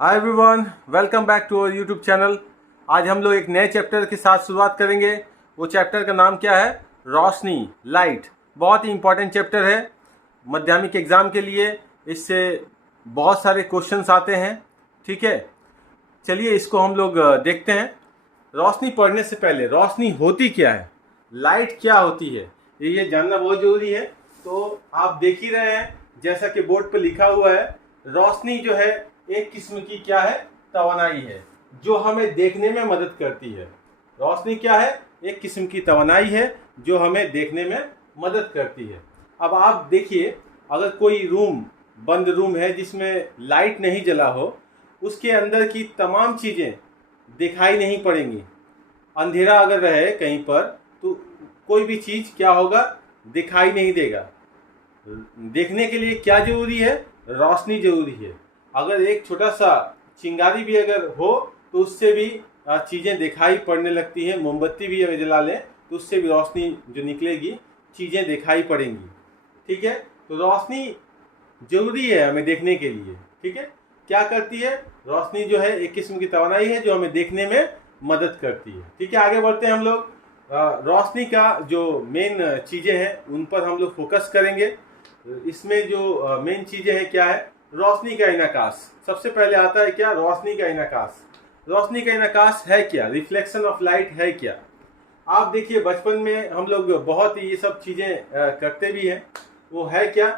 Hi everyone, welcome back to our YouTube channel. आज हम लोग एक नए चैप्टर के साथ शुरुआत करेंगे। वो चैप्टर का नाम क्या है? रोशनी, लाइट। बहुत ही इंपॉर्टेंट चैप्टर है माध्यमिक एग्ज़ाम के लिए। इससे बहुत सारे क्वेश्चंस आते हैं। ठीक है, चलिए इसको हम लोग देखते हैं। रोशनी पढ़ने से पहले रोशनी होती क्या है, लाइट क्या होती है, ये जानना बहुत ज़रूरी है। तो आप देख ही रहे हैं, जैसा कि बोर्ड पर लिखा हुआ है, रोशनी जो है एक किस्म की क्या है, तवानाई है जो हमें देखने में मदद करती है। रोशनी क्या है? एक किस्म की तवानाई है जो हमें देखने में मदद करती है। अब आप देखिए, अगर कोई रूम, बंद रूम है जिसमें लाइट नहीं जला हो, उसके अंदर की तमाम चीज़ें दिखाई नहीं पड़ेंगी। अंधेरा अगर रहे कहीं पर तो कोई भी चीज़ क्या होगा, दिखाई नहीं देगा। देखने के लिए क्या जरूरी है? रोशनी जरूरी है। अगर एक छोटा सा चिंगारी भी अगर हो तो उससे भी चीज़ें दिखाई पड़ने लगती हैं। मोमबत्ती भी अगर जला लें तो उससे भी रोशनी जो निकलेगी, चीज़ें दिखाई पड़ेंगी। ठीक है, तो रोशनी जरूरी है हमें देखने के लिए। ठीक है, क्या करती है? रोशनी जो है एक किस्म की तवानाई है जो हमें देखने में मदद करती है। ठीक है, आगे बढ़ते हैं हम लोग। रोशनी का जो मेन चीज़ें हैं उन पर हम लोग फोकस करेंगे। इसमें जो मेन चीज़ें हैं क्या है? रोशनी का इनकास। सबसे पहले आता है क्या? रोशनी का इनकास। रोशनी का इनकास है क्या? रिफ्लेक्शन ऑफ लाइट है क्या? आप देखिए, बचपन में हम लोग बहुत ही ये सब चीज़ें करते भी हैं। वो है क्या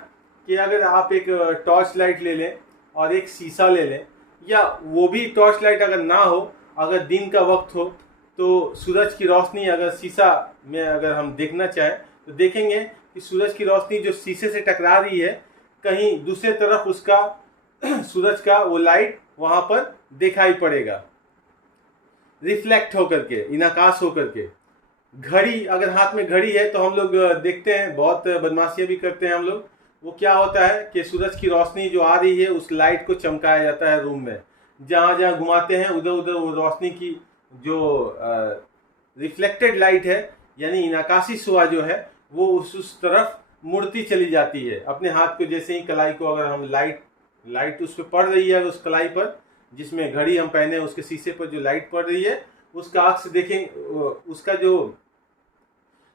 कि अगर आप एक टॉर्च लाइट ले लें और एक शीशा ले लें, या वो भी टॉर्च लाइट अगर ना हो, अगर दिन का वक्त हो, तो सूरज की रोशनी अगर शीशा में अगर हम देखना चाहें तो देखेंगे कि सूरज की रोशनी जो शीशे से टकरा रही है, कहीं दूसरे तरफ उसका सूरज का वो लाइट वहां पर दिखाई पड़ेगा, रिफ्लेक्ट होकर के, इनकास होकर के। घड़ी, अगर हाथ में घड़ी है तो हम लोग देखते हैं, बहुत बदमाशियां भी करते हैं हम लोग। वो क्या होता है कि सूरज की रोशनी जो आ रही है उस लाइट को चमकाया जाता है रूम में। जहाँ जहाँ घुमाते हैं उधर उधर वो रोशनी की जो रिफ्लेक्टेड लाइट है, यानी इनकासी शुआ जो है, वो उस तरफ मुड़ती चली जाती है। अपने हाथ को जैसे ही कलाई को अगर हम लाइट उस पर पड़ रही है, उस कलाई पर जिसमें घड़ी हम पहने, उसके शीशे पर जो लाइट पड़ रही है, उसका अक्स देखें, उसका जो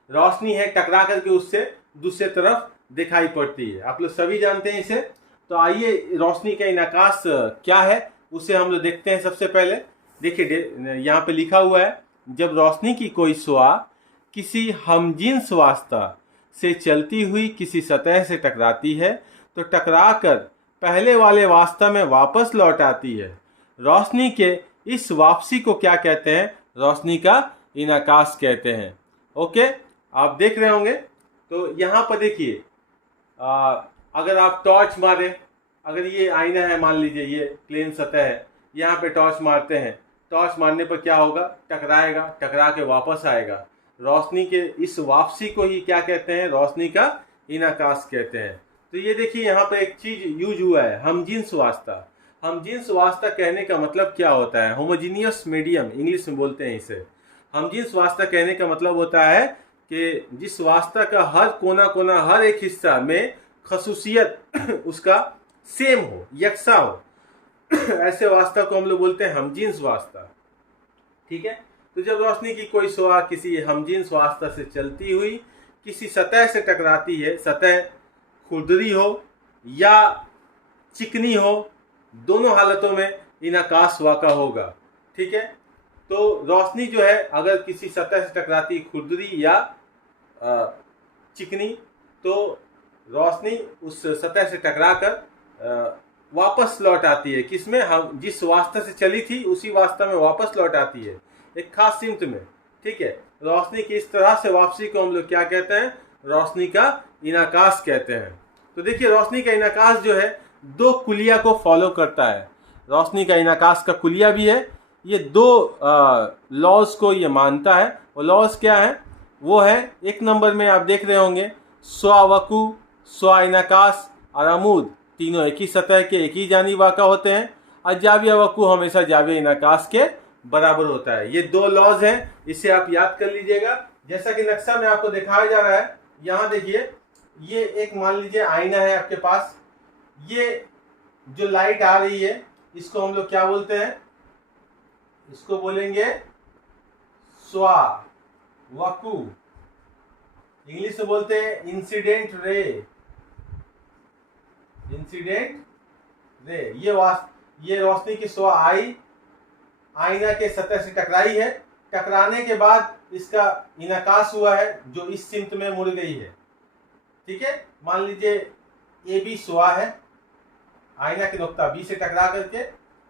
रोशनी है टकरा करके उससे दूसरे तरफ दिखाई पड़ती है। आप लोग सभी जानते हैं इसे। तो आइए, रोशनी का इनकास क्या है उसे हम लोग देखते हैं। सबसे पहले देखिए, यहाँ पे लिखा हुआ है, जब रोशनी की कोई शुआ किसी हमजिन्स वास्ता से चलती हुई किसी सतह से टकराती है तो टकराकर पहले वाले वास्ता में वापस लौट आती है। रोशनी के इस वापसी को क्या कहते हैं? रोशनी का इनकास कहते हैं। ओके, आप देख रहे होंगे। तो यहाँ पर देखिए, अगर आप टॉर्च मारे, अगर ये आईना है, मान लीजिए ये प्लेन सतह है, यहाँ पे टॉर्च मारते हैं, टॉर्च मारने पर क्या होगा? टकराएगा, टकरा के वापस आएगा। रोशनी के इस वापसी को ही क्या कहते हैं? रोशनी का इनकास कहते हैं। तो ये देखिए, यहाँ पर एक चीज यूज हुआ है, हमजिन्स वास्ता। हमजिन्स वास्ता कहने का मतलब क्या होता है? होमोजीनियस मीडियम इंग्लिश में बोलते हैं इसे। हमजिन्स वास्ता कहने का मतलब होता है कि जिस वास्ता का हर कोना कोना, हर एक हिस्सा में खसूसियत उसका सेम हो, यकसा हो, ऐसे वास्ता को हम लोग बोलते हैं हमजिन्स वास्ता। ठीक है, तो जब रोशनी की कोई शुआ किसी हमजिन्स वास्ता से चलती हुई किसी सतह से टकराती है, सतह खुरदरी हो या चिकनी हो, दोनों हालतों में इनकास वाक़ा होगा। ठीक है, तो रोशनी जो है अगर किसी सतह से टकराती, खुरदरी या चिकनी, तो रोशनी उस सतह से टकराकर वापस लौट आती है। किसमें? हम जिस वास्ता से चली थी उसी वास्ता में वापस लौट आती है, एक खास सिमत में। ठीक है, रोशनी की इस तरह से वापसी को हम लोग क्या कहते हैं? रोशनी का इनकास कहते हैं। तो देखिए, रोशनी का इनकास जो है दो कुलिया को फॉलो करता है। रोशनी का इनकास का कुलिया भी है, ये दो लॉज को ये मानता है। वो लॉज क्या है? वो है, एक नंबर में आप देख रहे होंगे, स्वावकु, स्वा इनकास और अमूद, तीनों एक ही सतह के एक ही जानी वाक़ा होते हैं। और जाविया वकु हमेशा जाविया इनकास के बराबर होता है। ये दो लॉज हैं, इसे आप याद कर लीजिएगा। जैसा कि नक्शा में आपको दिखाया जा रहा है, यहाँ देखिए, ये एक मान लीजिए आईना है आपके पास। ये जो लाइट आ रही है इसको हम लोग क्या बोलते हैं? इसको बोलेंगे स्वा वकू। इंग्लिश में बोलते हैं इंसिडेंट रे। Incident ray. ये रोशनी की स्वा आई, आईना के सतह से टकराई है, टकराने के बाद इसका इनकास हुआ है जो इस सिमत में मुड़ गई है। ठीक है, मान लीजिए ए बी स्वा है, आईना के नुक्ता बी से टकरा करके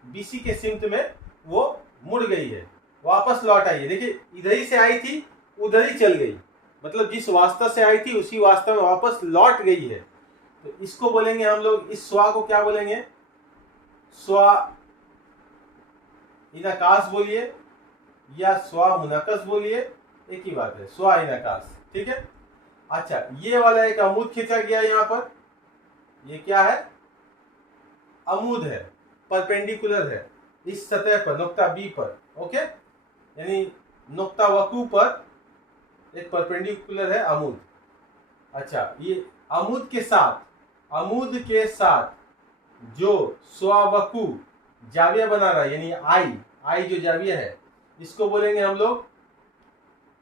बीसी के सिमत में वो मुड़ गई है, वापस लौट आई है। देखिए इधर ही से आई थी, उधर ही चल गई, मतलब जिस वास्तव से आई थी उसी वास्तव में वापस लौट गई है। तो इसको बोलेंगे हम लोग, इस स्वा को क्या बोलेंगे? स्वा इनकास बोलिए या स्वा मुनक्कस बोलिए, एक ही बात है, स्वा इनकास। ठीक है। अच्छा, ये वाला एक अमूद खींचा गया यहाँ पर, ये क्या है? अमूद है, परपेंडिकुलर है इस सतह पर, नुक्ता बी पर। ओके, यानी नुक्ता वकू पर एक परपेंडिकुलर है अमूद। अच्छा, ये अमूद के साथ जो स्ववकु जाविया बना रहा है, यानी आई जो जाविया है, इसको बोलेंगे हम लोग,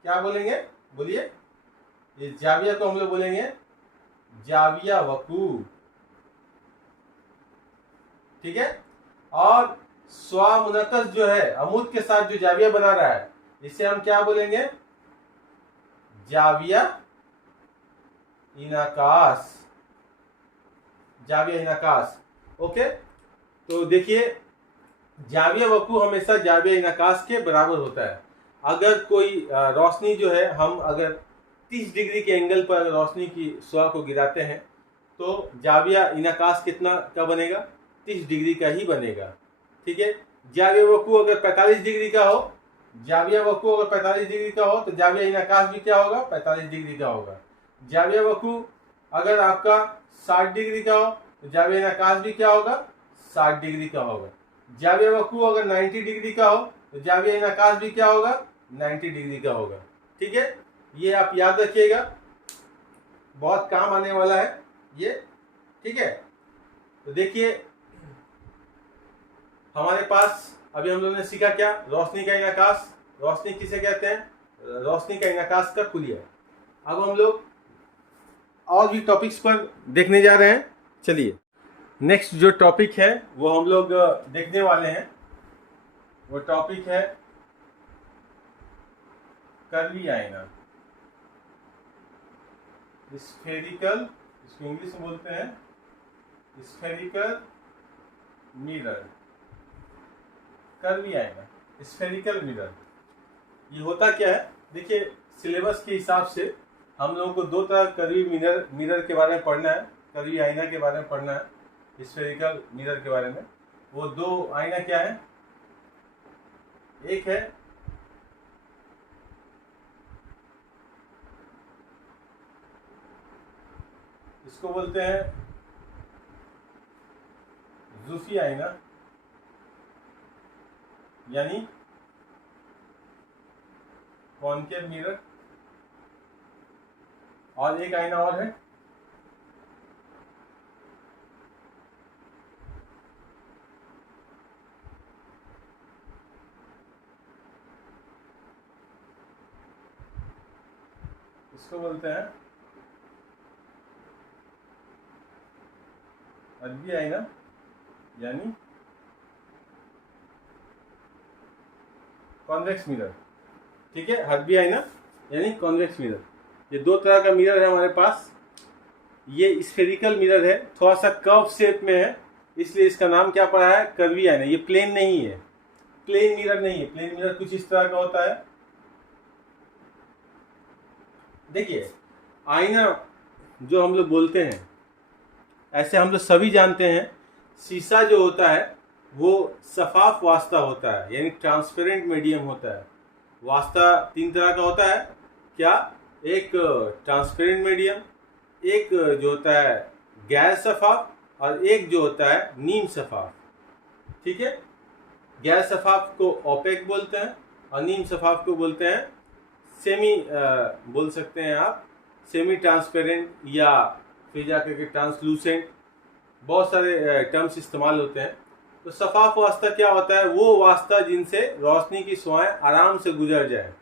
क्या बोलेंगे? बोलिए। इस जाविया को हम लोग बोलेंगे जाविया वकू। ठीक है। और स्वामुनक्कस जो है, अमूद के साथ जो जाविया बना रहा है, इसे हम क्या बोलेंगे? जाविया इनकास। जाविया इनकास। ओके, तो देखिए जाविया वकू हमेशा जाविया इनकास के बराबर होता है। अगर कोई रोशनी जो है, हम अगर 30 डिग्री के एंगल पर रोशनी की स्वा को गिराते हैं तो जाविया इनकास कितना का बनेगा? 30 डिग्री का ही बनेगा। ठीक है। जाविया वकू अगर 45 डिग्री का हो, जाविया वकू अगर 45 डिग्री का हो तो जाविया इनकास भी क्या होगा? 45 डिग्री का होगा। जाविया वकू अगर आपका 60 डिग्री का हो तो जाविया इनकास भी क्या होगा? 60 डिग्री का होगा। जाविया वकू अगर 90 डिग्री का हो तो जाविया इनकास भी क्या होगा? 90 डिग्री का होगा। ठीक है, ये आप याद रखिएगा, बहुत काम आने वाला है ये। ठीक है, तो देखिए हमारे पास अभी हम लोगों ने सीखा क्या? रोशनी का इनकास। रोशनी किसे कहते हैं? रोशनी का इनकास का कुलिया। अब हम लोग और भी टॉपिक्स पर देखने जा रहे हैं। चलिए, नेक्स्ट जो टॉपिक है वो हम लोग देखने वाले हैं, वो टॉपिक है कर्वी आईना, स्फेरिकल, इसको इंग्लिश में बोलते हैं स्फेरिकल मिरर। कर्वी आईना, स्फेरिकल मिरर, ये होता क्या है? देखिए सिलेबस के हिसाब से हम लोगों को दो तरह कर्वी मिरर के बारे में पढ़ना है, कर्वी आईना के बारे में पढ़ना है, स्फेरिकल मिरर के बारे में। वो दो आईना क्या है? एक है इसको बोलते हैं ज़ूफी आईना, यानी कॉनकेव मिरर। और एक आईना और है, इसको बोलते हैं अरबी आईना, यानी कॉन्वेक्स मिरर। ठीक है, अरबी आईना यानी कॉन्वेक्स मिरर। ये दो तरह का मिरर है हमारे पास। ये स्फेरिकल मिरर है, थोड़ा सा कर्व शेप में है, इसलिए इसका नाम क्या पड़ा है? कर्वी आईना। ये प्लेन नहीं है, प्लेन मिरर नहीं है। प्लेन मिरर कुछ इस तरह का होता है। देखिए आईना जो हम लोग बोलते हैं, ऐसे हम लोग सभी जानते हैं, शीशा जो होता है वो शफाफ वास्ता होता है, यानी ट्रांसपेरेंट मीडियम होता है। वास्ता तीन तरह का होता है। क्या? एक ट्रांसपेरेंट मीडियम, एक जो होता है गैर शफाफ, और एक जो होता है नीम शफाफ। ठीक है, गैर शफाफ को ओपेक बोलते हैं और नीम शफाफ को बोलते हैं सेमी, बोल सकते हैं आप सेमी ट्रांसपेरेंट, या फिर जाकर के ट्रांसलूसेंट। बहुत सारे टर्म्स इस्तेमाल होते हैं। तो तो शफाफ वास्ता क्या होता है? वो वास्ता जिनसे रोशनी की शुआएं आराम से गुजर जाए।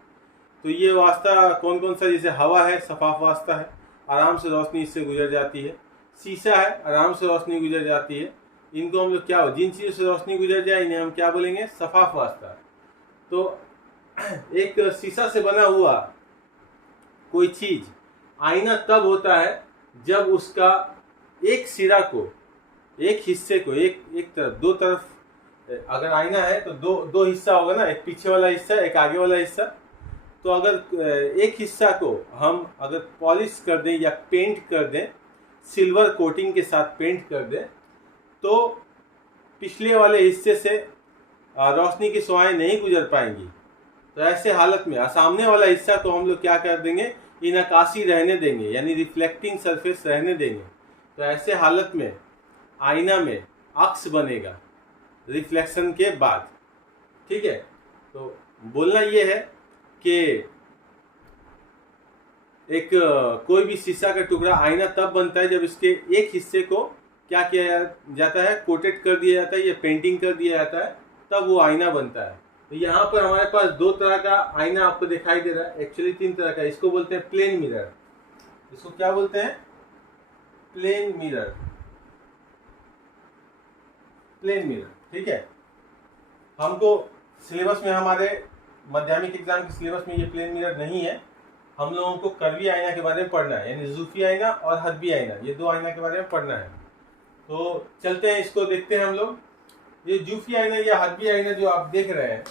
तो ये वास्ता कौन कौन सा? जैसे हवा है, शफाफ वास्ता है, आराम से रोशनी इससे गुजर जाती है। शीशा है, आराम से रोशनी गुजर जाती है। इनको हम लोग क्या हो, जिन चीज़ों से रोशनी गुजर जाए इन्हें हम क्या बोलेंगे? शफाफ वास्ता। तो एक शीशा से बना हुआ कोई चीज आईना तब होता है जब उसका एक सिरा को, एक हिस्से को, एक तरफ, दो तरफ, अगर आईना है तो दो हिस्सा होगा ना, एक पीछे वाला हिस्सा, एक आगे वाला हिस्सा। तो अगर एक हिस्सा को हम अगर पॉलिश कर दें या पेंट कर दें, सिल्वर कोटिंग के साथ पेंट कर दें, तो पिछले वाले हिस्से से रोशनी की शुआएं नहीं गुजर पाएंगी। तो ऐसे हालत में सामने वाला हिस्सा को हम लोग क्या कर देंगे? इनकासी रहने देंगे, यानी रिफ्लेक्टिंग सरफेस रहने देंगे। तो ऐसे हालत में आईना में अक्स बनेगा रिफ्लेक्शन के बाद। ठीक है, तो बोलना ये है कि एक कोई भी शीशा का टुकड़ा आईना तब बनता है जब इसके एक हिस्से को क्या किया जाता है? कोटेड कर दिया जाता है या पेंटिंग कर दिया जाता है, तब वो आईना बनता है। तो यहाँ पर हमारे पास दो तरह का आईना आपको दिखाई दे रहा है, एक्चुअली तीन तरह का। इसको बोलते हैं प्लेन मिरर। इसको क्या बोलते हैं? Plane mirror. प्लेन मिरर, ठीक है। हमको सिलेबस में, हमारे माध्यमिक एग्जाम के सिलेबस में ये प्लेन मिरर नहीं है। हम लोगों को कर्वी आईना के बारे में पढ़ना है, यानी जूफी आईना और हदबी आईना, ये दो आईना के बारे में पढ़ना है। तो चलते हैं, इसको देखते हैं हम लोग। ये जूफी आईना या हदबी आईना जो आप देख रहे हैं,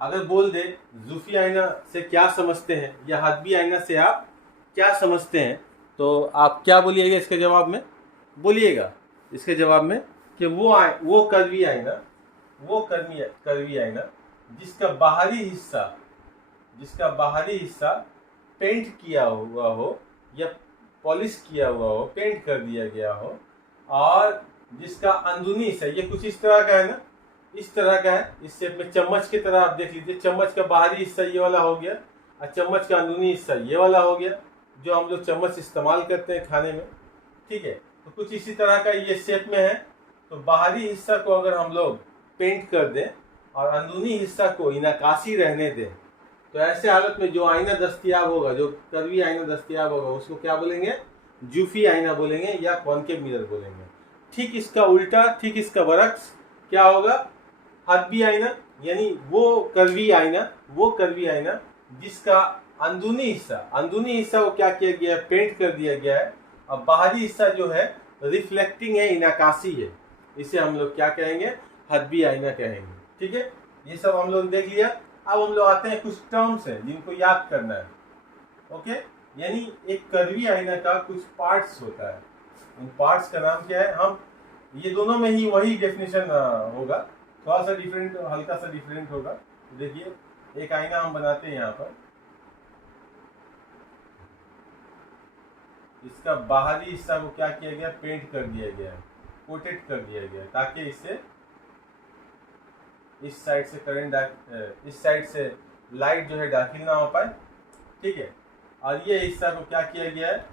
अगर बोल दे जूफी आईना से क्या समझते हैं या हदबी आईना से आप क्या समझते हैं, तो आप क्या बोलिएगा इसके जवाब में? बोलिएगा इसके जवाब में कि वो कर्वी आईना, वो कर्वी आईना जिसका बाहरी हिस्सा पेंट किया हुआ हो या पॉलिश किया हुआ हो, पेंट कर दिया गया हो, और जिसका अंदरूनी हिस्सा, ये कुछ इस तरह का है ना, इस तरह का है, इस शेप में चम्मच की तरह आप देख लीजिए। चम्मच का बाहरी हिस्सा ये वाला हो गया और चम्मच का अंदरूनी हिस्सा ये वाला हो गया, जो हम लोग चम्मच इस्तेमाल करते हैं खाने में। ठीक है, तो कुछ इसी तरह का ये शेप में है। तो बाहरी हिस्सा को अगर हम लोग पेंट कर दें और अंदरूनी हिस्सा को इनकासी रहने दें, तो ऐसे हालत में जो आईना दस्तयाब होगा, जो कर्वी आईना दस्तयाब होगा, उसको क्या बोलेंगे? जूफी आईना बोलेंगे या कॉनकेव मिरर बोलेंगे। ठीक इसका उल्टा, ठीक इसका बरक्स क्या होगा? हदबी आईना, यानी वो कर्वी आईना जिसका अंदरूनी हिस्सा को क्या किया गया है? पेंट कर दिया गया है, और बाहरी हिस्सा जो है रिफ्लेक्टिंग है, इनकासी है। इसे हम लोग क्या कहेंगे? हदबी आईना कहेंगे। ठीक है, ये सब हम लोग देख लिया। अब हम लोग आते हैं, कुछ टर्म्स हैं जिनको याद करना है। ओके, यानी एक कर्वी आईना का कुछ पार्ट्स होता है, उन पार्ट्स का नाम क्या है? हम ये दोनों में ही वही डेफिनेशन होगा, थोड़ा सा डिफरेंट, हल्का सा डिफरेंट होगा। तो देखिए, एक आईना हम बनाते हैं यहाँ पर, इसका बाहरी हिस्सा को क्या किया गया? पेंट कर दिया गया है, कोटेड कर दिया गया है, ताकि इससे इस साइड से करंट, इस साइड से लाइट जो है दाखिल ना हो पाए। ठीक है, और ये हिस्सा को क्या किया गया है?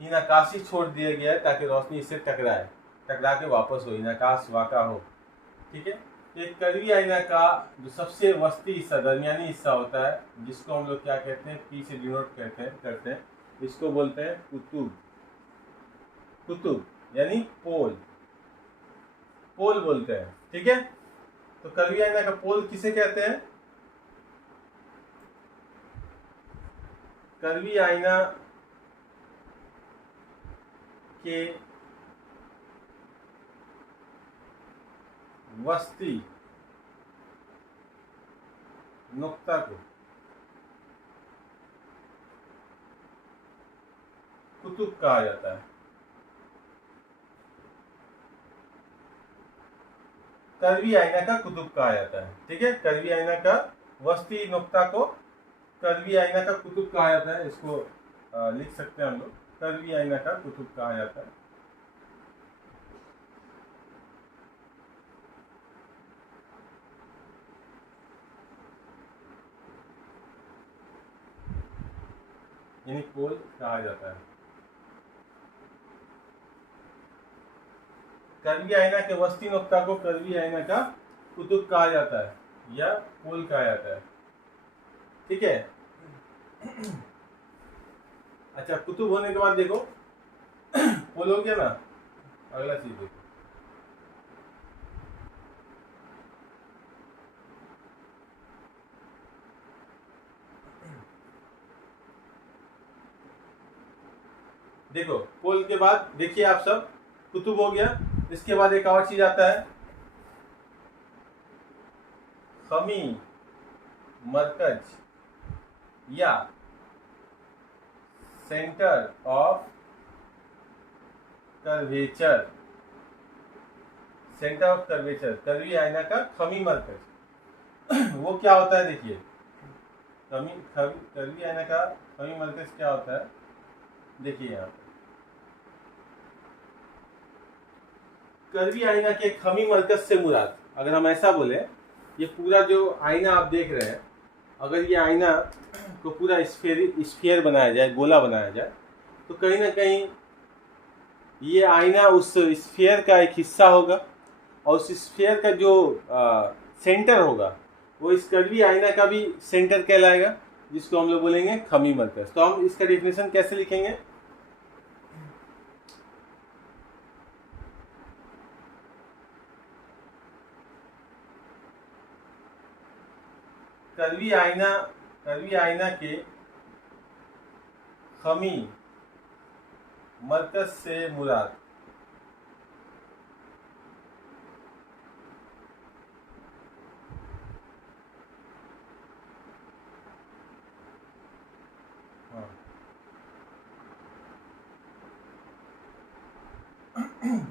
इनकासी छोड़ दिया गया है, ताकि रोशनी इससे टकरा के वापस हो, इनकास वाका हो। ठीक है, एक कर्वी आईना का जो सबसे वस्ती हिस्सा, दरमियानी हिस्सा होता है, जिसको हम लोग क्या कहते हैं? पी से डिनोट करते हैं, इसको बोलते हैं कुतुब, यानी पोल बोलते हैं। ठीक है, तो कर्वी आईना का पोल किसे कहते हैं? कर्वी आईना के वस्ती नुक्ता को कुतुब कहा जाता है। कर्वी आईना का कुतुब कहा जाता है। ठीक है, कर्वी आईना का वस्ती नुक्ता को कर्वी आईना का कुतुब कहा जाता है। इसको लिख सकते हैं हम लोग, कर्वी आईना का कुतुब कहा जाता है। यानी पोल कहा जाता है। कर्वी आईना के वस्ती नुक्ता को कर्वी आईना का कुतुब कहा जाता है या पोल कहा जाता है। ठीक है। अच्छा, कुतुब होने के बाद देखो पोल हो गया ना। अगला चीज देखो, देखो पोल के बाद देखिए आप सब, कुतुब हो गया। इसके बाद एक और चीज आता है, खमी मरकज या centre of curvature. Centre of curvature, curvy आईना का खमी मरकज वो क्या होता है देखिए। कर्वी आईना का खमी मरकज क्या होता है देखिए यहाँ पे। कर्वी आईना के खमी मरकज से मुराद, अगर हम ऐसा बोले, ये पूरा जो आईना आप देख रहे हैं, अगर ये आईना को पूरा स्फीयर बनाया जाए, गोला बनाया जाए, तो कहीं ना कहीं ये आईना उस स्फीयर का एक हिस्सा होगा और उस स्फीयर का जो सेंटर होगा वो इस कर्वी आईना का भी सेंटर कहलाएगा, जिसको हम लोग बोलेंगे खमी मरकज। तो हम इसका डेफिनेशन कैसे लिखेंगे? कर्वी आईना के खमी मरकज से मुराद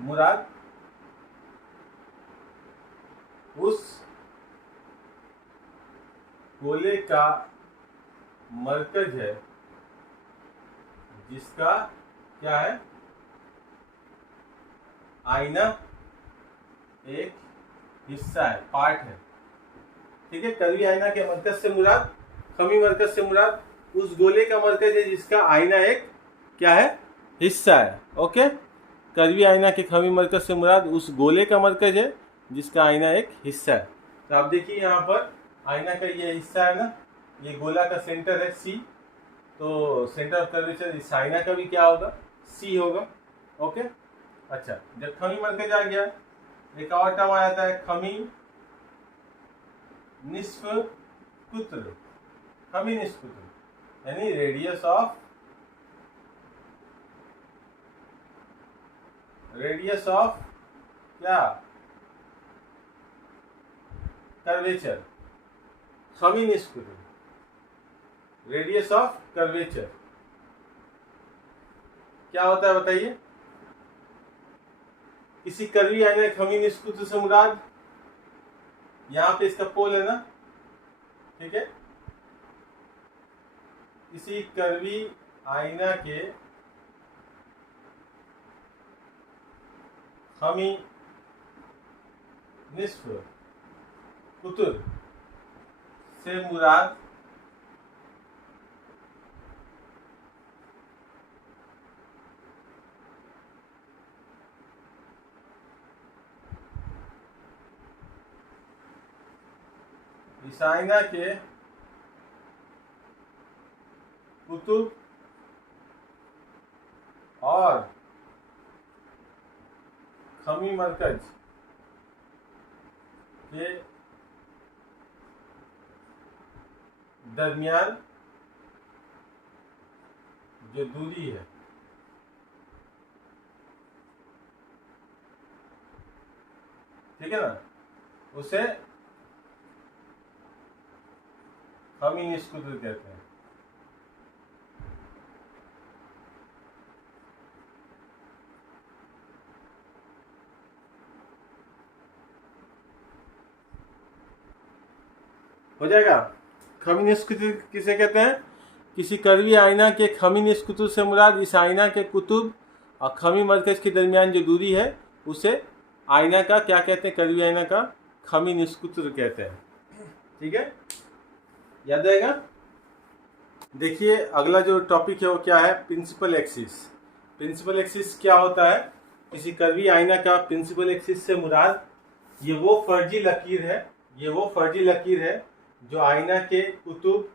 मुराद उस गोले का मरकज है जिसका क्या है, आईना एक हिस्सा है, पार्ट है। ठीक है। कर्वी आईना के मरकज से मुराद, खमी मरकज से मुराद उस गोले का मरकज है जिसका आईना एक क्या है, हिस्सा है। ओके। कर्वी आईना के खमी मरकज से मुराद उस गोले का मरकज है जिसका आईना एक हिस्सा है। तो आप देखिए यहाँ पर आईना का ये हिस्सा है ना, ये गोला का सेंटर है सी, तो सेंटर ऑफ कर्वेचर इस आईना का भी क्या होगा, सी होगा। ओके। अच्छा, जब खमी मरकज आ गया, एक और टर्म आ जाता है खमी निस्फ कुत्र। खमी निस्फ कुत्र यानी रेडियस ऑफ क्या, कर्वेचर। खमी निस्फ कुत्र, रेडियस ऑफ कर्वेचर क्या होता है बताइए? किसी कर्वी आईना खमी निस्फ कुत्र से मुराद, यहां पे इसका पोल है ना, ठीक है। किसी कर्वी आईना के खमी निस्फ कुत्र से मुराद इस आईना के कुतुब और खमी मरकज के दरमियान जो दूरी है, ठीक है ना, उसे खमी निस्फ कुत्र कहते हैं। हो जाएगा। खमी निस्फ कुत्र किसे कहते हैं? किसी कर्वी आईना के खमी निस्फ कुत्र से मुराद इस आईना के कुतुब और खमी मरकज के दरमियान जो दूरी है उसे आईना का क्या कहते हैं? कर्वी आईना का खमी निस्फ कुत्र कहते हैं। ठीक है, याद आएगा। देखिए अगला जो टॉपिक है वो क्या है? Principal axis. प्रिंसिपल एक्सिस क्या होता है? किसी कर्वी आईना का प्रिंसिपल एक्सिस से मुराद ये वो फर्जी लकीर है जो आईना के कुतुब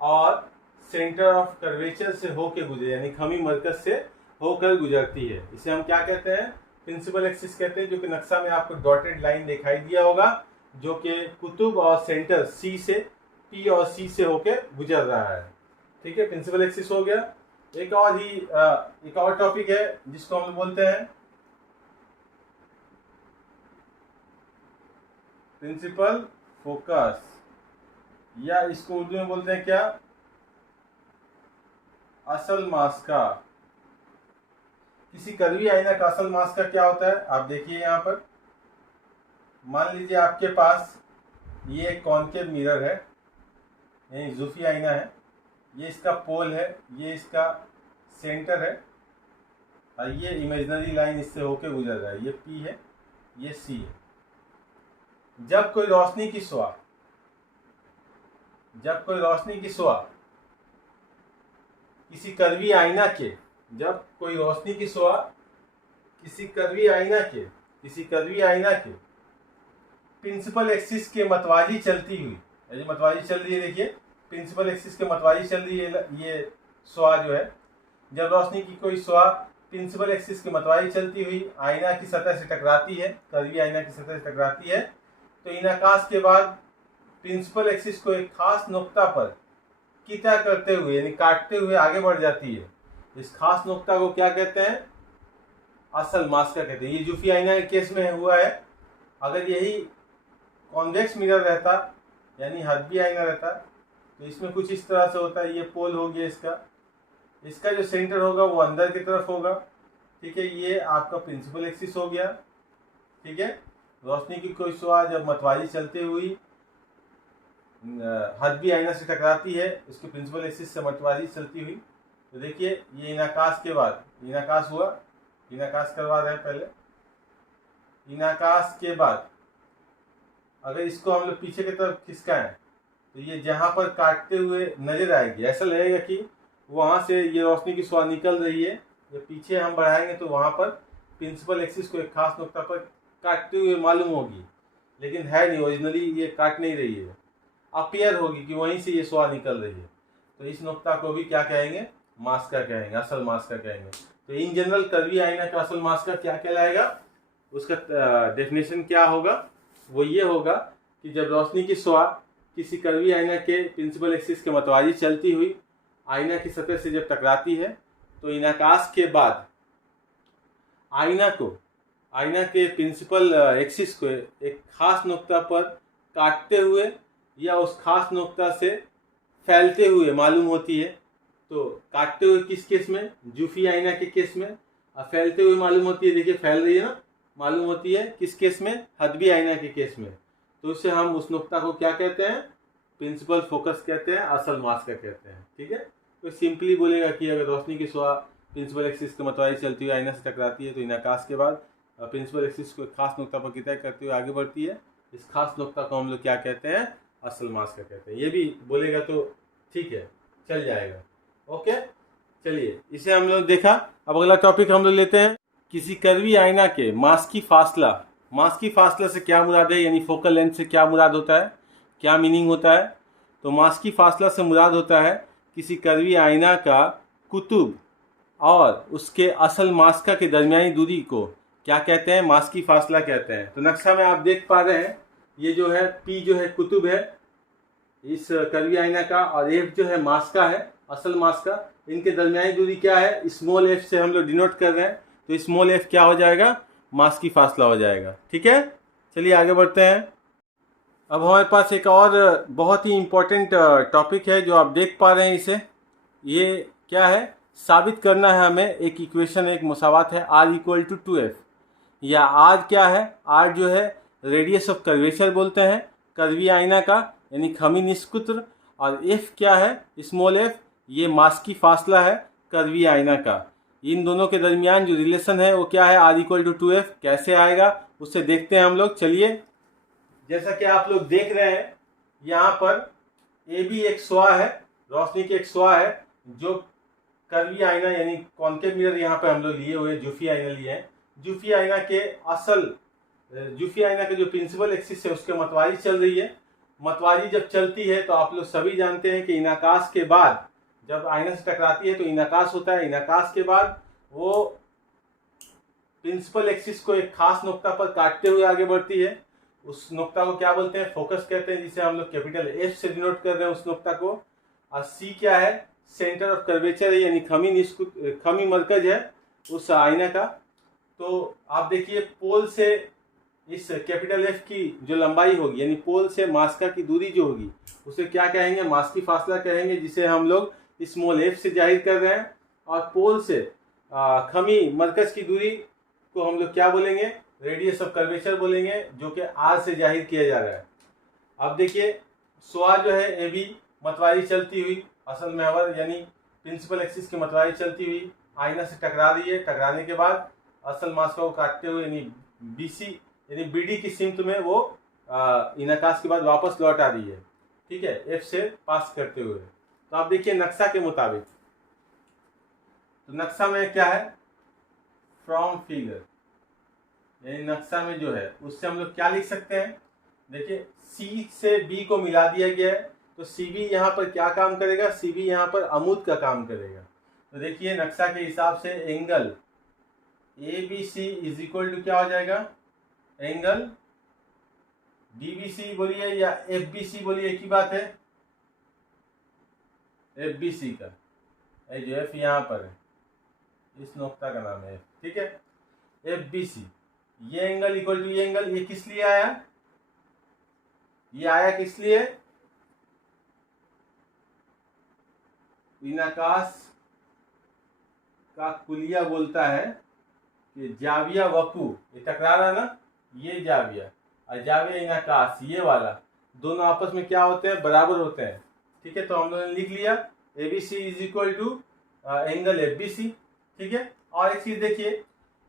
और सेंटर ऑफ कर्वेचर से होकर गुजरे, यानी खमी मरकज से होकर गुजरती है। इसे हम क्या कहते हैं? प्रिंसिपल एक्सिस कहते हैं, जो कि नक्शा में आपको डॉटेड लाइन दिखाई दिया होगा, जो कि कुतुब और सेंटर सी से, पी और सी से होकर गुजर रहा है। ठीक है, प्रिंसिपल एक्सिस हो गया। एक और टॉपिक है जिसको हम बोलते हैं प्रिंसिपल फोकस, या इसको उर्दू में बोलते हैं क्या? असल मास्का। किसी कर्वी आईना का असल मास्का क्या होता है? आप देखिए यहाँ पर, मान लीजिए आपके पास ये एक कॉनकेव मिरर है, यानी ज़ूफी आईना है, ये इसका पोल है, ये इसका सेंटर है, और ये इमेजिनरी लाइन इससे होके गुजर रहा है, ये पी है, ये सी है। जब कोई रोशनी की शुआ किसी कर्वी आईना के प्रिंसिपल एक्सिस के मतवाजी चलती हुई, ये मतवाजी चल रही है, देखिए प्रिंसिपल एक्सिस के मतवाजी चल रही है ये शुआ जो है। जब रोशनी की कोई शुआ प्रिंसिपल एक्सिस के मतवाजी चलती हुई आईना की सतह से टकराती है, कर्वी आईना की सतह से टकराती है, तो इनकास के बाद प्रिंसिपल एक्सिस को एक खास नुक्ता पर किता करते हुए, यानी काटते हुए आगे बढ़ जाती है। इस खास नुक्ता को क्या कहते हैं? असल मास्का कहते हैं। ये ज़ूफी आईना के केस में हुआ है। अगर यही कॉन्वेक्स मिरर रहता, यानी हदबी आईना रहता, तो इसमें कुछ इस तरह से होता है। ये पोल हो गया इसका जो सेंटर होगा वो अंदर की तरफ होगा। ठीक है, ये आपका प्रिंसिपल एक्सिस हो गया। ठीक है, रोशनी की कोई शुआ जब मतवाजी चलते हुई हदबी आईना से टकराती है, उसके प्रिंसिपल एक्सिस से मतवाजी चलती हुई, तो देखिए ये इनाकास के बाद, इनाकास हुआ, इनाकास करवा रहे हैं पहले। इनाकास के बाद अगर इसको हम लोग पीछे की तरफ खिसकाएं तो ये जहाँ पर काटते हुए नजर आएगी, ऐसा लगेगा कि वहाँ से ये रोशनी की शुआ निकल रही है। जब पीछे हम बढ़ाएंगे तो वहाँ पर प्रिंसिपल एक्सिस को एक खास नुक्ता पर काटते हुए मालूम होगी, लेकिन है नहीं, ओरिजिनली ये काट नहीं रही है, अपीयर होगी कि वहीं से ये शुआ निकल रही है। तो इस नुक्ता को भी क्या कहेंगे? मास्का कहेंगे, असल मास्का कहेंगे। तो इन जनरल कर्वी आईना का असल मास्का क्या कहलाएगा? उसका डेफिनेशन क्या होगा? वो ये होगा कि जब रोशनी की शुआ किसी कर्वी आईना के प्रिंसिपल एक्सिस के मतवाजी चलती हुई आईना की सतह से जब टकराती है, तो इनाकास के बाद आईना के प्रिंसिपल एक्सिस को एक खास नुक्ता पर काटते हुए या उस खास नुक्ता से फैलते हुए मालूम होती है। तो काटते हुए किस केस में? ज़ूफी आईना के केस में। और फैलते हुए मालूम होती है, देखिए फैल रही है ना, मालूम होती है किस केस में? हदबी आईना के केस में। तो उससे हम उस नुक्ता को क्या कहते हैं? प्रिंसिपल फोकस कहते हैं, असल मास्का कहते हैं। ठीक है, तो सिंपली बोलेगा कि अगर रोशनी की शुआ प्रिंसिपल एक्सिस के मतवाजी चलती हुई आईना से टकराती है, तो इनाकास के बाद प्रिंसिपल एक्सिस को एक खास नुक्ता पर किता करते हुए आगे बढ़ती है। इस खास नुक्ता को हम लोग क्या कहते हैं? असल मास्का कहते हैं। ये भी बोलेगा तो ठीक है, चल जाएगा। ओके, चलिए इसे हम लोग देखा। अब अगला टॉपिक हम लोग लेते हैं, किसी कर्वी आईना के मास्की फासला से क्या मुराद है, यानी फोकल लेंथ से क्या मुराद होता है, क्या मीनिंग होता है? तो मास्की फासला से मुराद होता है किसी कर्वी आईना का कुतुब और उसके असल मास्का के दरमियानी दूरी को क्या कहते हैं? मास्की फासला कहते हैं। तो नक्शा में आप देख पा रहे हैं, ये जो है पी जो है कुतुब है इस कर्वी आईना का, और एफ जो है मास्का है, असल मास्का। इनके दरमियानी दूरी क्या है? स्मॉल एफ से हम लोग डिनोट कर रहे हैं। तो स्मॉल एफ क्या हो जाएगा? मास्की फासला हो जाएगा। ठीक है, चलिए आगे बढ़ते हैं। अब हमारे पास एक और बहुत ही इम्पोर्टेंट टॉपिक है जो आप देख पा रहे हैं। इसे ये क्या है? साबित करना है हमें एक इक्वेशन, एक मुसावात है, R = 2F। या R क्या है? R जो है रेडियस ऑफ कर्वेचर बोलते हैं कर्वी आईना का, यानी खमी निष्कुत्र। और F क्या है? स्मॉल f, ये मास्की फासला है कर्वी आईना का। इन दोनों के दरमियान जो रिलेशन है वो क्या है? R = 2F। कैसे आएगा उससे देखते हैं हम लोग। चलिए, जैसा कि आप लोग देख रहे हैं यहाँ पर AB एक शुआ है, रोशनी की एक शुआ है जो कर्वी आईना यानी कॉनकेव मिरर यहाँ पे हम लोग लिए हुए ज़ूफी आईना लिए हैं, जूफी आईना के जूफी आईना के जो प्रिंसिपल एक्सिस है उसके मतवारी चल रही है। मतवारी जब चलती है तो आप लोग सभी जानते हैं कि इनाकास के बाद जब आईना से टकराती है तो इनाकास होता है। इनाकास के बाद वो प्रिंसिपल एक्सिस को एक खास नुक्ता पर काटते हुए आगे बढ़ती है। उस नुक्ता को क्या बोलते हैं? फोकस कहते हैं, जिसे हम लोग कैपिटल एफ से डिनोट कर रहे हैं उस नुक्ता को। और सी क्या है? सेंटर ऑफ कर्वेचर है, यानी खमी मरकज है उस आईना का। तो आप देखिए पोल से इस कैपिटल एफ की जो लंबाई होगी, यानी पोल से मास्का की दूरी जो होगी उसे क्या कहेंगे? मास्की फासला कहेंगे, जिसे हम लोग स्मॉल एफ से जाहिर कर रहे हैं। और पोल से खमी मरकज की दूरी को हम लोग क्या बोलेंगे? रेडियस ऑफ कर्वेचर बोलेंगे, जो कि आर से जाहिर किया जा रहा है। अब देखिए सवाल जो है ए बी मतवारी चलती हुई असल महवर यानी प्रिंसिपल एक्सिस की मतवारी चलती हुई आईना से टकरा रही है। टकराने के बाद असल मास्का को काटते हुए यानी बीसी यानी बीडी की सिमत में वो इनाकास के बाद वापस लौट आ रही है। ठीक है, एफ से पास करते हुए। तो आप देखिए नक्शा के मुताबिक, तो नक्शा में क्या है? फ्रॉम फिगर, यानी नक्शा में जो है उससे हम लोग क्या लिख सकते हैं? देखिए सी से बी को मिला दिया गया है, तो सी बी यहाँ पर क्या काम करेगा? सी बी यहाँ पर अमूद का काम करेगा। तो देखिए नक्शा के हिसाब से angle A B C is equal to क्या हो जाएगा? एंगल डी बी सी बोलिए या एफ बी सी बोलिए, एक ही बात है। एफ बी सी का जो एफ यहाँ पर है, इस नुक्ता का नाम है, ठीक है। एफ बी सी ये एंगल इक्वल टू ये एंगल, ये किस लिए आया? ये आया किस लिए? इनाकास का कुलिया बोलता है कि जाविया वकू, ये टकरा रहा ना, ये जाविया और जाविया इनाकास ये वाला दोनों आपस में क्या होते हैं? बराबर होते हैं। ठीक है, तो हम लोगों ने लिख लिया A B C is equal to angle F B C. ठीक है, और एक चीज देखिए,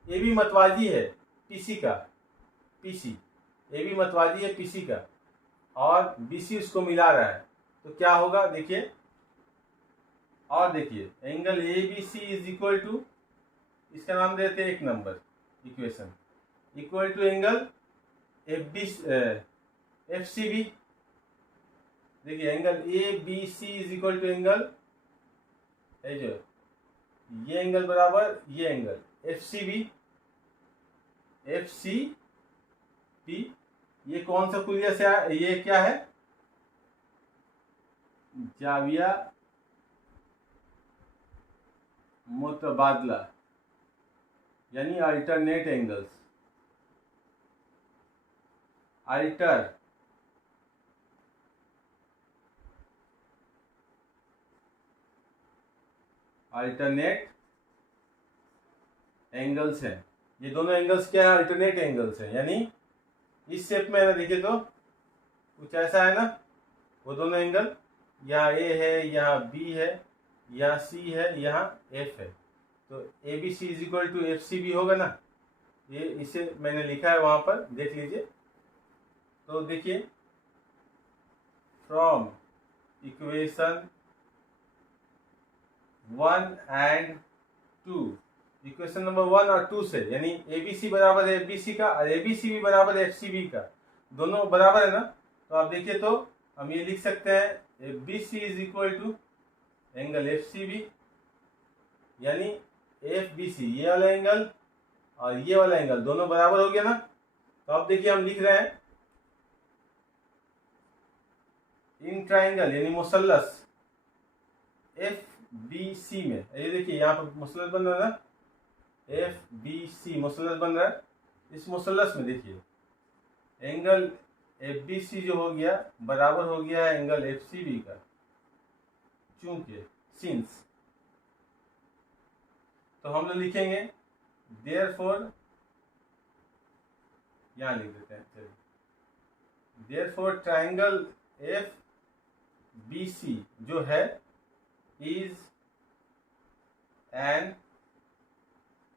ए बी मतवाजी है पीसी का, पीसी ए बी मतवाजी है पीसी का और बीसी उसको मिला रहा है, तो क्या होगा? देखिए, और देखिए angle A B C is equal to, इसका नाम देते हैं 1 number equation, equal to angle F C B. देखिए angle A B C is equal to angle जो ये एंगल बराबर ये angle F C B. F C B ये कौन सा कुलिया से आया? ये क्या है? जाविया मुतबादला यानी अल्टरनेट एंगल्स, अल्टरनेट एंगल्स हैं। ये दोनों एंगल्स क्या है? अल्टरनेट एंगल्स हैं, यानी इस शेप में है ना, देखिए तो कुछ ऐसा है ना, वो दोनों एंगल, यहाँ ए है, यहाँ बी है, यहाँ सी है, यहाँ एफ है, तो A B C is equal to F C B होगा ना। ये इसे मैंने लिखा है वहां पर, देख लीजिए। तो देखिए from equation 1 and 2, equation number 1 और 2 से, यानी ए बी सी बराबर एफ बी सी का और ए बी सी भी बराबर एफ सी बी का, दोनों बराबर है ना। तो आप देखिए तो हम ये लिख सकते हैं F B C is equal to angle F C B, यानी एफ बी सी ये वाला एंगल और ये वाला एंगल दोनों बराबर हो गया ना। तो अब देखिए हम लिख रहे हैं इन ट्राइंगल यानी मुसल्लस एफ बी सी में, ये देखिए यहाँ पर मुसल्लस बन रहा है ना, एफ बी सी मुसल्लस बन रहा है। इस मुसल्लस में देखिए एंगल एफ बी सी जो हो गया बराबर हो गया है एंगल एफ सी बी का, चूंकि सिंस, तो हम लोग लिखेंगे देयरफॉर, यहां लिख देते हैं, चलिए, therefore triangle F B C जो है इज एन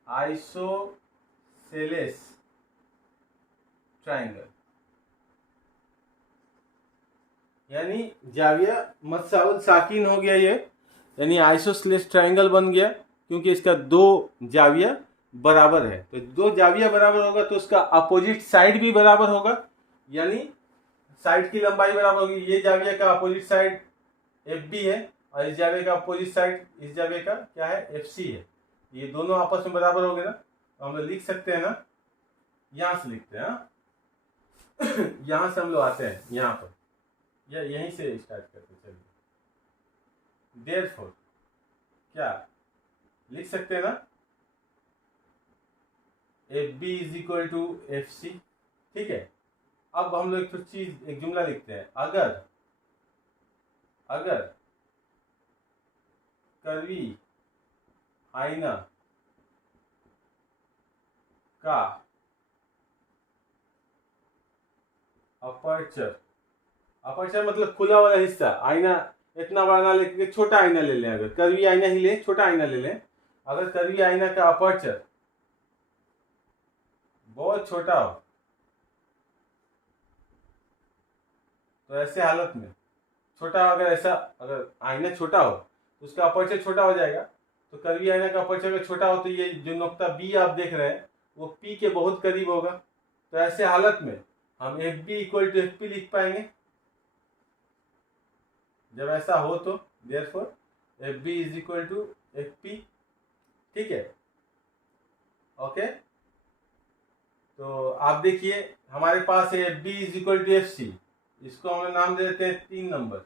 आइसोसेलेस ट्राइंगल, यानी जाविया मत्साउल साकिन हो गया ये, यानी आइसोसेलेस ट्राइंगल बन गया क्योंकि इसका 2 जाविया बराबर है, तो दो जाविया बराबर होगा तो उसका अपोजिट साइड भी बराबर होगा, यानी साइड की लंबाई बराबर होगी। ये जाविया का अपोजिट साइड एफ बी है और इस जाविया का अपोजिट साइड इस जाविया का क्या है, एफ सी है। ये दोनों आपस में बराबर हो गए ना, तो हम लोग लिख सकते हैं ना, यहां से लिखते हैं। यहां से हम लोग आते हैं यहाँ पर, या यहीं से स्टार्ट करते हैं। चलिए देयरफॉर क्या लिख सकते हैं ना, F B is equal to F C. ठीक है, अब हम लोग एक जुमला लिखते हैं, अगर कर्वी आईना का अपर्चर मतलब खुला वाला हिस्सा, आईना इतना बड़ा ना लेके छोटा आईना ले लें, अगर कर्वी आईना ही लें, छोटा आईना ले लें। अगर कर्वी आईना का अपर्चर बहुत छोटा हो तो ऐसे हालत में छोटा, अगर आईना छोटा हो तो उसका अपर्चर छोटा हो जाएगा। तो कर्वी आईना का अपर्चर अगर छोटा हो तो ये जो नुक्ता बी आप देख रहे हैं वो पी के बहुत करीब होगा। तो ऐसे हालत में हम F B equal to F P लिख पाएंगे। जब ऐसा हो तो therefore F B is equal to F P. ठीक है, ओके। तो आप देखिए हमारे पास है F B is equal to F C, इसको हम नाम दे देते हैं 3 नंबर,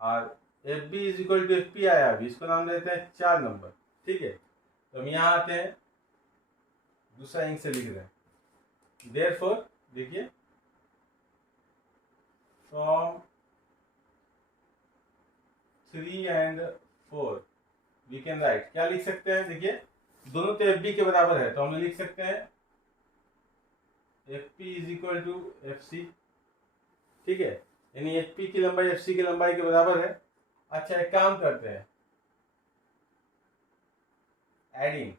और F B is equal to F P आया अभी, इसको नाम दे देते हैं 4 नंबर। ठीक है, तो हम यहाँ आते हैं, दूसरा इंक से लिख रहे हैं। देयरफॉर देखिए from 3 and 4 we can write, क्या लिख सकते हैं, देखिए दोनों तो एफ बी के बराबर है, तो हम लिख सकते हैं F P is equal to F C. ठीक है, यानी एफ पी की लंबाई एफ सी की लंबाई के बराबर है। अच्छा, एक काम करते हैं, adding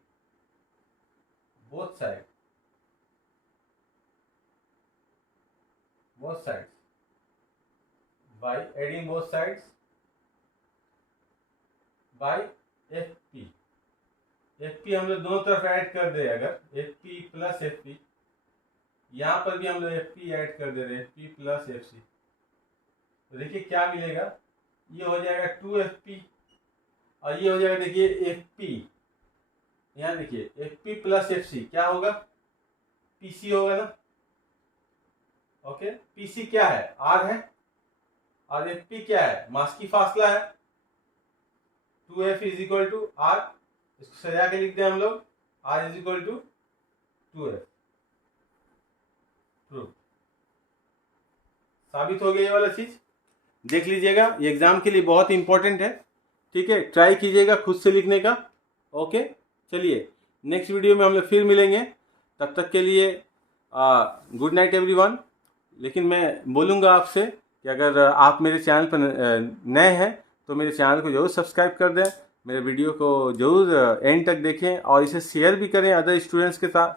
both sides by adding both sides by F P. F P हम लोग दोनों तरफ ऐड कर दे, अगर F P plus F P, यहां पर भी हम लोग एफ पी ऐड कर दे रहे, F P plus F C, तो देखिए क्या मिलेगा, ये हो जाएगा 2FP और ये हो जाएगा देखिए FP। यहाँ देखिए FP प्लस FC क्या होगा, PC होगा ना। ओके, PC क्या है, R है, और FP क्या है, मास की फासला है। 2F is equal to R, इसको सजा के लिखते हैं हम लोग, R is equal to 2F। Proof साबित हो गया ये वाला चीज, देख लीजिएगा, ये एग्जाम के लिए बहुत इंपॉर्टेंट है। ठीक है, ट्राई कीजिएगा खुद से लिखने का। ओके, चलिए नेक्स्ट वीडियो में हम लोग फिर मिलेंगे, तब तक के लिए गुड नाइट एवरीवन। लेकिन मैं बोलूँगा आपसे कि अगर आप मेरे चैनल पर नए हैं तो मेरे चैनल को जरूर सब्सक्राइब कर दें, मेरे वीडियो को जरूर एंड तक देखें और इसे शेयर भी करें अदर स्टूडेंट्स के साथ,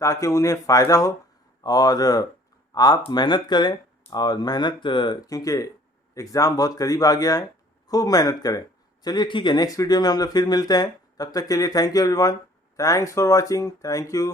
ताकि उन्हें फ़ायदा हो और आप मेहनत करें। और मेहनत क्योंकि एग्ज़ाम बहुत करीब आ गया है, खूब मेहनत करें। चलिए ठीक है, नेक्स्ट वीडियो में हम लोग फिर मिलते हैं, तब तक के लिए thank you everyone, thanks for watching, thank you.